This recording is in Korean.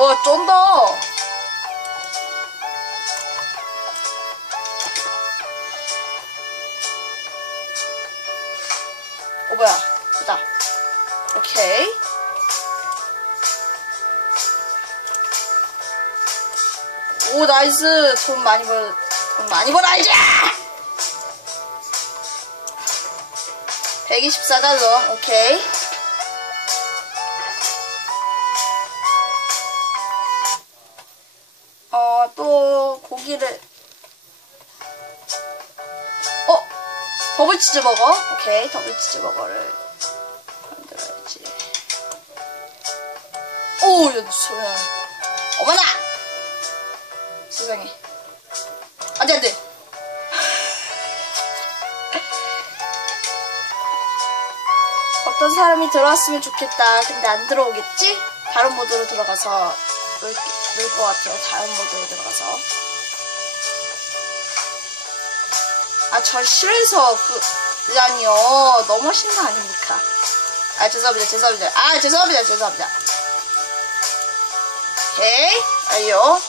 와 쫀다. 어 뭐야? 됐다 오케이. 오 나이스. 돈 많이 벌 돈 많이 벌어야지 124달러. 오케이 어또 고기를. 어? 더블 치즈버거? 오케이 더블 치즈버거를 만들어야지. 오 여기 소연 어머나! 세상에. 안돼 안돼. 어떤 사람이 들어왔으면 좋겠다. 근데 안 들어오겠지? 다른 모드로 들어가서 놀, 놀것 같아요 다른 모드로 들어가서. 아저 실에서 그 아니요. 너무 하시는 거 아닙니까? 아 죄송합니다. 죄송합니다. 아 죄송합니다. 죄송합니다. 오케이 아요